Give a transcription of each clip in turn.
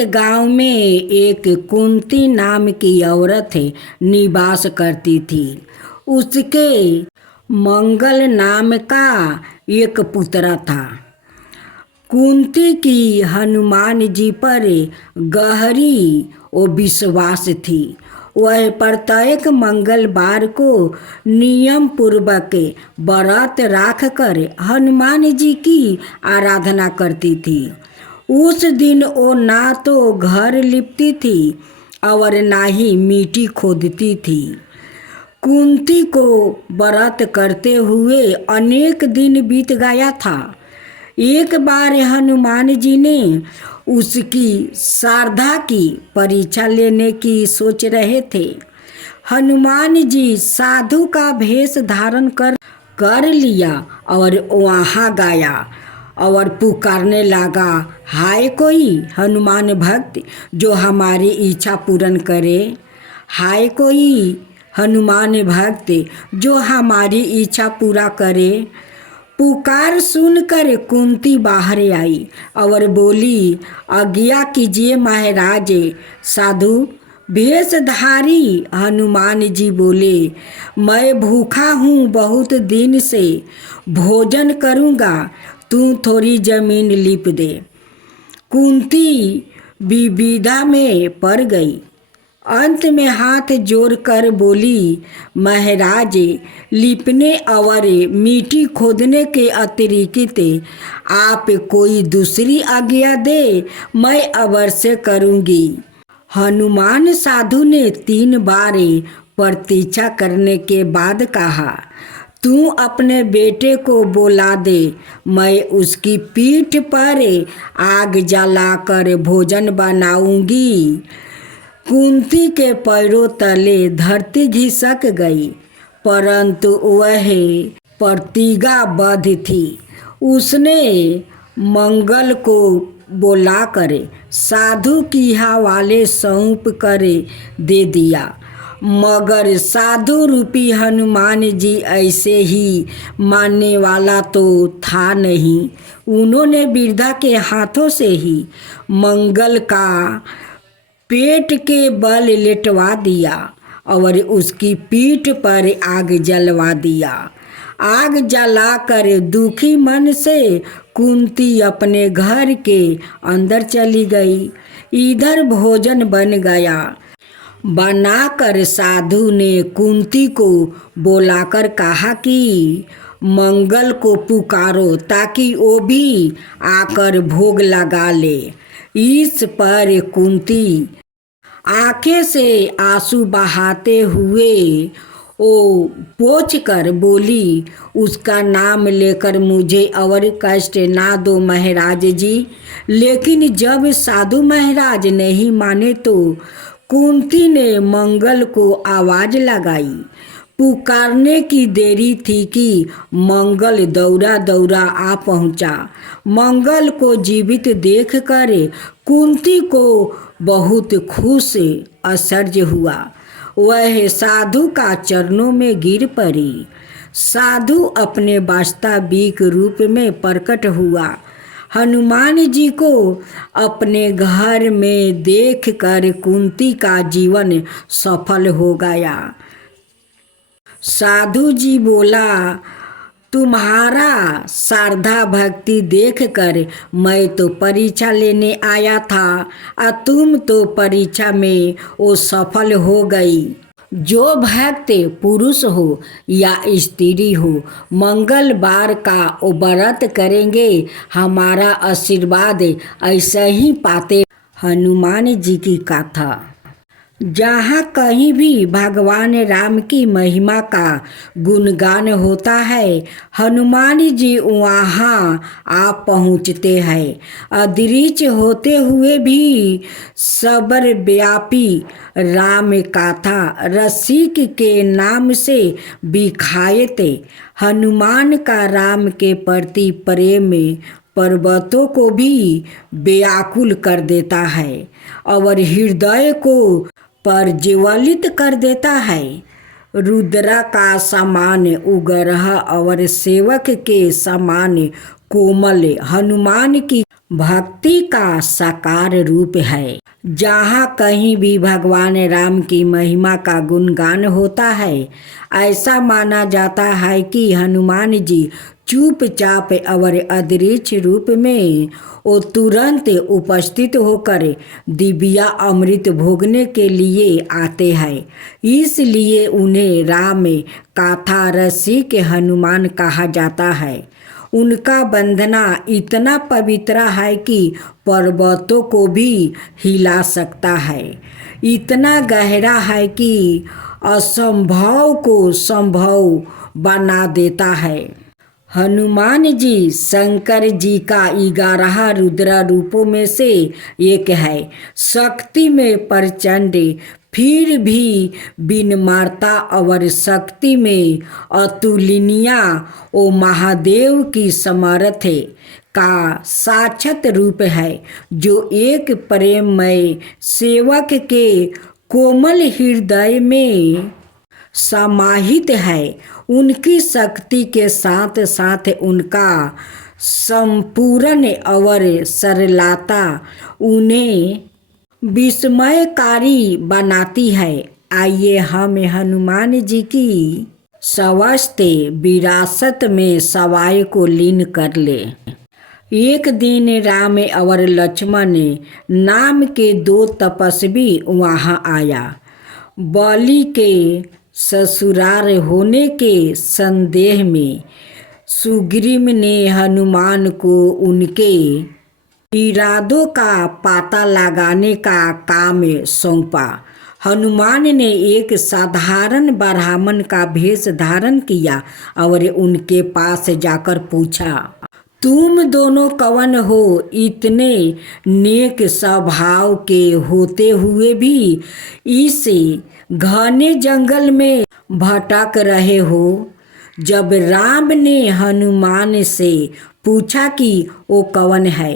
गांव में एक कुंती नाम की औरत निवास करती थी। उसके मंगल नाम का एक पुत्र था। कुंती की हनुमान जी पर गहरी और विश्वास थी। वह प्रत्येक मंगलवार को नियम पूर्वक व्रत राख कर हनुमान जी की आराधना करती थी। उस दिन वो ना तो घर लिपती थी और ना ही मिट्टी खोदती थी। कुंती को व्रत करते हुए अनेक दिन बीत गया था। एक बार हनुमान जी ने उसकी श्रद्धा की परीक्षा लेने की सोच रहे थे। हनुमान जी साधु का भेष धारण कर लिया और वहाँ गया और पुकारने लगा, हाय कोई हनुमान भक्त जो हमारी इच्छा पूर्ण करे। हाय कोई हनुमान भक्त जो हमारी इच्छा पूरा करे। पुकार सुनकर कुंती बाहर आई और बोली, आज्ञा कीजिए महाराज। साधु भेषधारी हनुमान जी बोले, मैं भूखा हूँ, बहुत दिन से भोजन करूँगा, तू थोड़ी जमीन लिप दे। कुंती विविधा में पड़ गई। अंत में हाथ जोड़कर बोली, महाराज लिपने और मिट्टी खोदने के अतिरिक्त आप कोई दूसरी आज्ञा दे, मैं अवश्य करूँगी। हनुमान साधु ने 3 बार प्रतीक्षा करने के बाद कहा, तू अपने बेटे को बुला दे, मैं उसकी पीठ पर आग जलाकर भोजन बनाऊंगी। कुंती के पैरों तले धरती घिसक गई, परंतु वह प्रतिज्ञाबद्ध थी। उसने मंगल को बुलाकर साधु की हवाले सौंप कर दे दिया। मगर साधु रूपी हनुमान जी ऐसे ही मानने वाला तो था नहीं। उन्होंने वृद्धा के हाथों से ही मंगल का पेट के बल लेटवा दिया और उसकी पीठ पर आग जलवा दिया। आग जलाकर दुखी मन से कुंती अपने घर के अंदर चली गई। इधर भोजन बन गया। बनाकर साधु ने कुंती को बुलाकर कहा कि मंगल को पुकारो ताकि वो भी आकर भोग लगा ले। इस पर कुंती आंखें से आंसू बहाते हुए ओ पोंछ कर बोली, उसका नाम लेकर मुझे और कष्ट ना दो महाराज जी। लेकिन जब साधु महाराज नहीं माने तो कुंती ने मंगल को आवाज लगाई। पुकारने की देरी थी कि मंगल दौड़ा दौड़ा आ पहुंचा। मंगल को जीवित देखकर कुंती को बहुत खुश आश्चर्य हुआ। वह साधु का चरणों में गिर पड़ी। साधु अपने वास्तविक रूप में प्रकट हुआ। हनुमान जी को अपने घर में देखकर कुंती का जीवन सफल हो गया। साधु जी बोला, तुम्हारा श्रद्धा भक्ति देखकर मैं तो परीक्षा लेने आया था और तुम तो परीक्षा में वो सफल हो गई। जो भक्त पुरुष हो या स्त्री हो मंगलवार का वो व्रत करेंगे, हमारा आशीर्वाद ऐसा ही पाते। हनुमान जी की कथा। जहाँ कहीं भी भगवान राम की महिमा का गुणगान होता है, हनुमान जी वहाँ आप पहुँचते हैं। अदृश्य होते हुए भी सर्वव्यापी राम कथा रसिक के नाम से विख्यात हनुमान का राम के प्रति प्रेम पर्वतों को भी व्याकुल कर देता है और हृदय को प्रज्वलित कर देता है। रुद्रा का समान उग्र और सेवक के समान कोमल हनुमान की भक्ति का साकार रूप है। जहाँ कहीं भी भगवान राम की महिमा का गुणगान होता है, ऐसा माना जाता है कि हनुमान जी चुपचाप और अदृश्य रूप में वो तुरंत उपस्थित होकर दिव्या अमृत भोगने के लिए आते हैं। इसलिए उन्हें राम काथा रसी के हनुमान कहा जाता है। उनका वंदना इतना पवित्र है कि पर्वतों को भी हिला सकता है, इतना गहरा है कि असंभव को संभव बना देता है। हनुमान जी शंकर जी का 11 रुद्र रूपों में से एक है। शक्ति में प्रचंड, फिर भी बिन मारता और शक्ति में अतुलनीय ओ महादेव की समर्थ का साक्षात रूप है, जो एक प्रेममय सेवक के कोमल हृदय में समाहित है। उनकी शक्ति के साथ साथ उनका संपूर्ण और सरलता उन्हें विस्मयकारी बनाती है। आइए हम हनुमान जी की समस्त विरासत में सवाई को लीन कर ले। एक दिन राम और लक्ष्मण नाम के 2 तपस्वी वहाँ आया। बलि के ससुराल होने के संदेह में सुग्रीव ने हनुमान को उनके इरादों का पता लगाने का काम सौंपा। हनुमान ने एक साधारण ब्राह्मण का भेष धारण किया और उनके पास जाकर पूछा, तुम दोनों कौन हो? इतने नेक स्वभाव के होते हुए भी इस घने जंगल में भटक रहे हो। जब राम ने हनुमान से पूछा कि वो कौन है,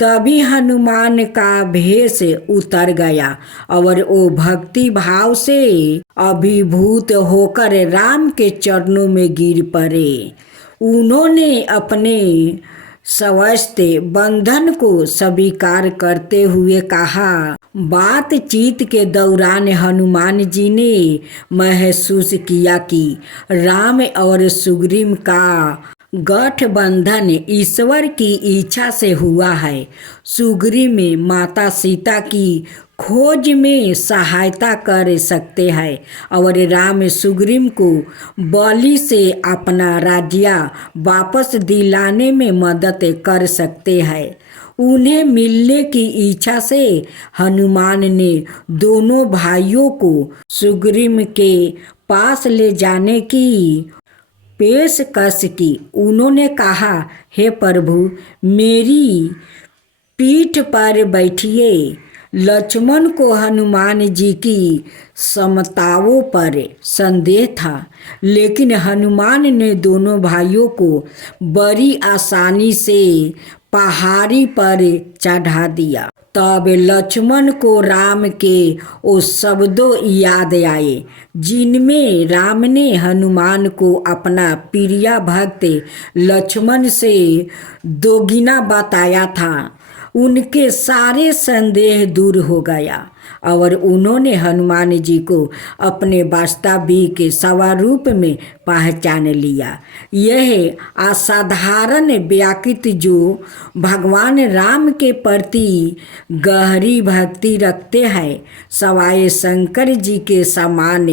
तभी हनुमान का भेष उतर गया और वो भक्ति भाव से अभिभूत होकर राम के चरणों में गिर पड़े। उन्होंने अपने समस्त बंधन को स्वीकार करते हुए कहा। बातचीत के दौरान हनुमान जी ने महसूस किया कि राम और सुग्रीव का गठबंधन ईश्वर की इच्छा से हुआ है। सुग्रीव में माता सीता की खोज में सहायता कर सकते हैं और राम सुग्रीव को बलि से अपना राज्य वापस दिलाने में मदद कर सकते हैं। उन्हें मिलने की इच्छा से हनुमान ने दोनों भाइयों को सुग्रीव के पास ले जाने की पेशकश की। उन्होंने कहा, हे प्रभु, मेरी पीठ पर बैठिए। लक्ष्मण को हनुमान जी की समताओं पर संदेह था, लेकिन हनुमान ने दोनों भाइयों को बड़ी आसानी से पहाड़ी पर चढ़ा दिया। तब लक्ष्मण को राम के वो शब्दों याद आए जिनमें राम ने हनुमान को अपना प्रिय भक्त लक्ष्मण से दोगुना बताया था। उनके सारे संदेह दूर हो गया और उन्होंने हनुमान जी को अपने वास्तविक स्वरूप में पहचान लिया। यह असाधारण व्यक्ति जो भगवान राम के प्रति गहरी भक्ति रखते हैं, सवाई शंकर जी के समान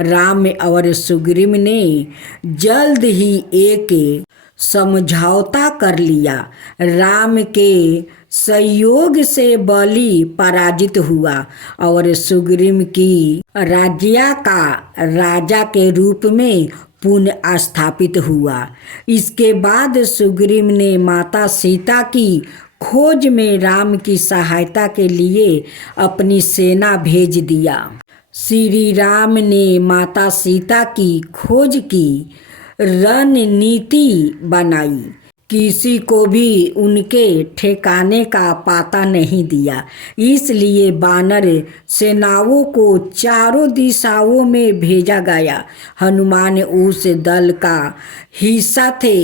राम और सुग्रीव ने जल्द ही एक समझौता कर लिया। राम के सहयोग से बलि पराजित हुआ और सुग्रीव की राज्य का राजा के रूप में पुनः स्थापित हुआ। इसके बाद सुग्रीव ने माता सीता की खोज में राम की सहायता के लिए अपनी सेना भेज दिया। श्री राम ने माता सीता की खोज की रणनीति बनाई। किसी को भी उनके ठिकाने का पता नहीं दिया, इसलिए वानर सेनाओं को चारों दिशाओं में भेजा गया। हनुमान उस दल का हिस्सा थे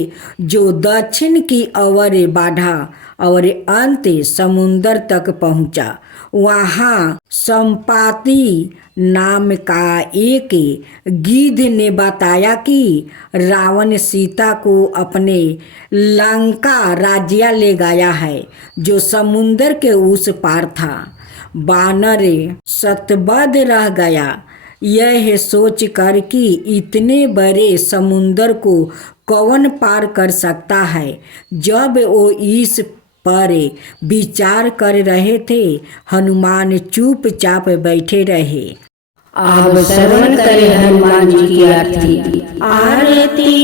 जो दक्षिण की ओर बढ़ा और अंत समुंदर तक पहुंचा। वहाँ संपाति नाम का एक गिद्ध ने बताया कि रावण सीता को अपने लंका राज्य ले गया है, जो समुंदर के उस पार था। बानर शतबद्ध रह गया, यह सोच कर कि इतने बड़े समुंदर को कौन पार कर सकता है। जब वो इस पर विचार कर रहे थे, हनुमान चुपचाप बैठे रहे। आप श्रवण करें हनुमान जी की आरती। आरती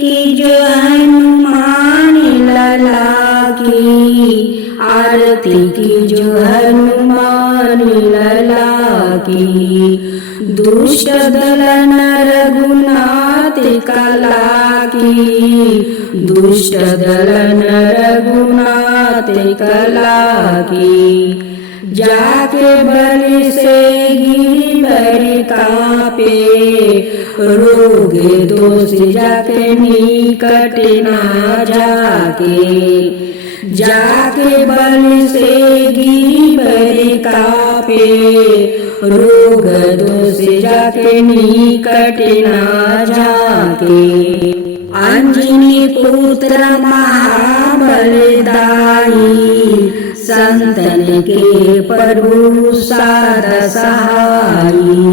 की जो हनुमान लला की, आरती की जो हनुमान लला की, दुष्ट दलन रघुनाथ कला की, दुष्ट दलन रघुनाथ कला की, जाके बलि से गिर कापे, रोग दोष जाके निकट ना जाके, जाके बलि से गिर कापे, रोग दोष जाके निकट ना जाके, अंजनी पुत्र महाबलदाई, संतन के प्रभु साध सहाई,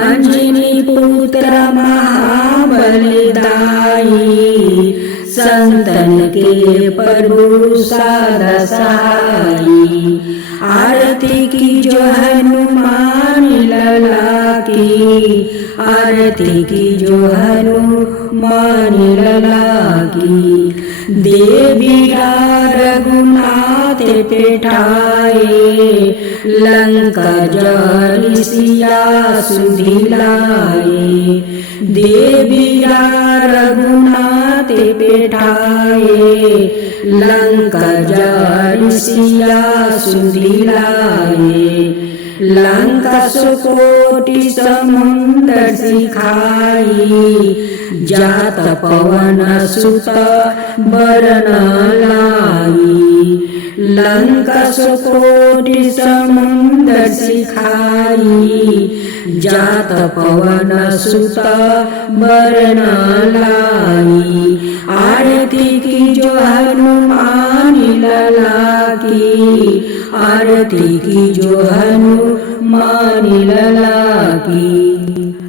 अंजनी पुत्र महाबलदाई, संतन के प्रभु साध सहाई, आरती की जो हनुमान लला की, आरती की जो हनुमान लला की, देवी रघुनाथ पेठाए, लंका जारी सिया सुधिलाए, देवी रघुनाथ पेठाए, लंका जारी सिया सुधिलाए, लंका सुकोटि समुंदर सिखाई, जात पवन सुत बरन लाई, लंका सुकोटि समुंदर सिखाई, जात पवन सुत बरन लाई, आरती की जो हनुमान लला की, आरती की जो हनुमान लला की,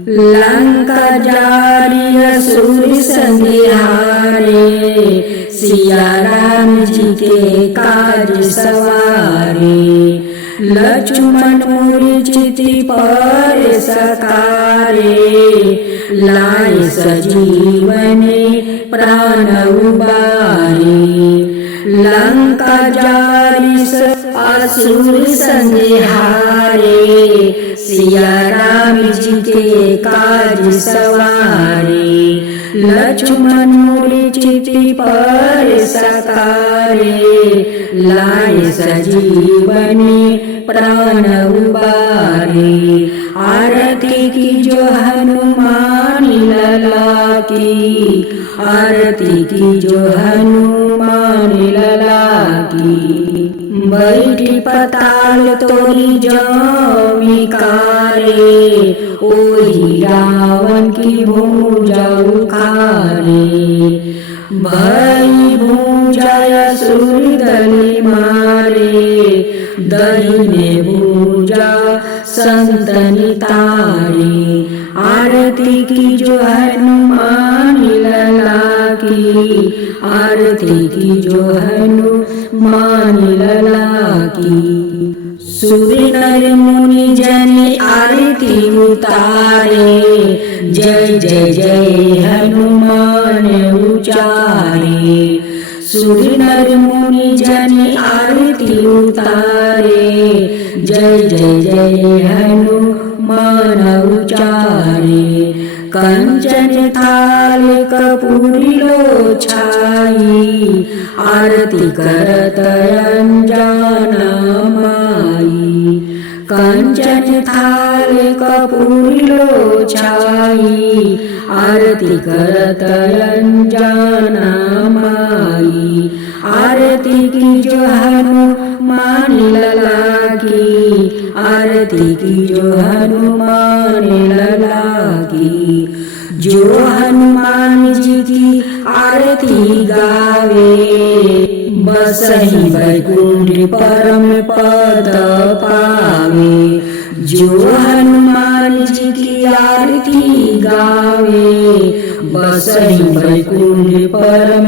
लंका जारी असुर संहारे, सिया राम जी के काज सवारे, लक्ष्मण मूर्छिति पर सकारे, लाए सजीवने प्राण उबारे, लंका जारी असुर संहारे, सिया राम जी के काज सवारे, लक्ष्मण मूर्छिति पर सकारे, लाए सजीवनी प्राण उबारे, आरती की जो हनुमान लला की, आरती की जो हनुमान लला की, बैठी पताल तोरी जमी कारे, ओही रावण की भुजा उखारे, भई भुजा असुर दली मारे, दहिने भुजा संतनि तारे, आरती की जो हनुमान लला की, आरती की जो हनुमान लला की, सुर नर मुनि जन आरती उतारे, जय जय जय हनुमान उचारे, सुर नर मुनि जन आरती उतारे, जय जय जय हनुमान उचारे, कंचन थाल कपूरी लो छाई, आरती करत अंजना माई, कंचन थाल कपूरी लो छाई, आरती करत अंजना माई। आरती की जो हनुमान लला की, आरती की जो हनुमान लला की। जो हनुमान जी की आरती गावे, बसहि वैकुंठ परम पद पावे। जो हनुमान जी की आरती गावे, बसहि वैकुंठ परम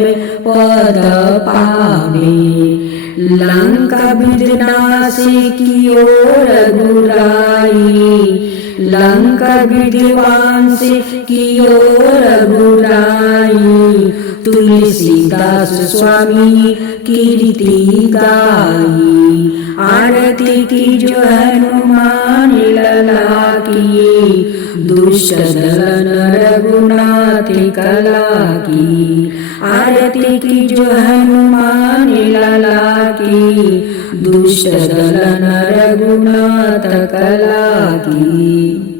पद पावे। लंका विनाशी की ओर रघुराई, लंका विध्वंस की ओर रघुराई। तुलसीदास स्वामी कीर्ति गाई, आरती की जो हनुमान लला की। दुष्ट दलन रघुनाथ कला की, आरती की जो हनुमान लला की। दुष्ट दलन रघुनाथ कला की।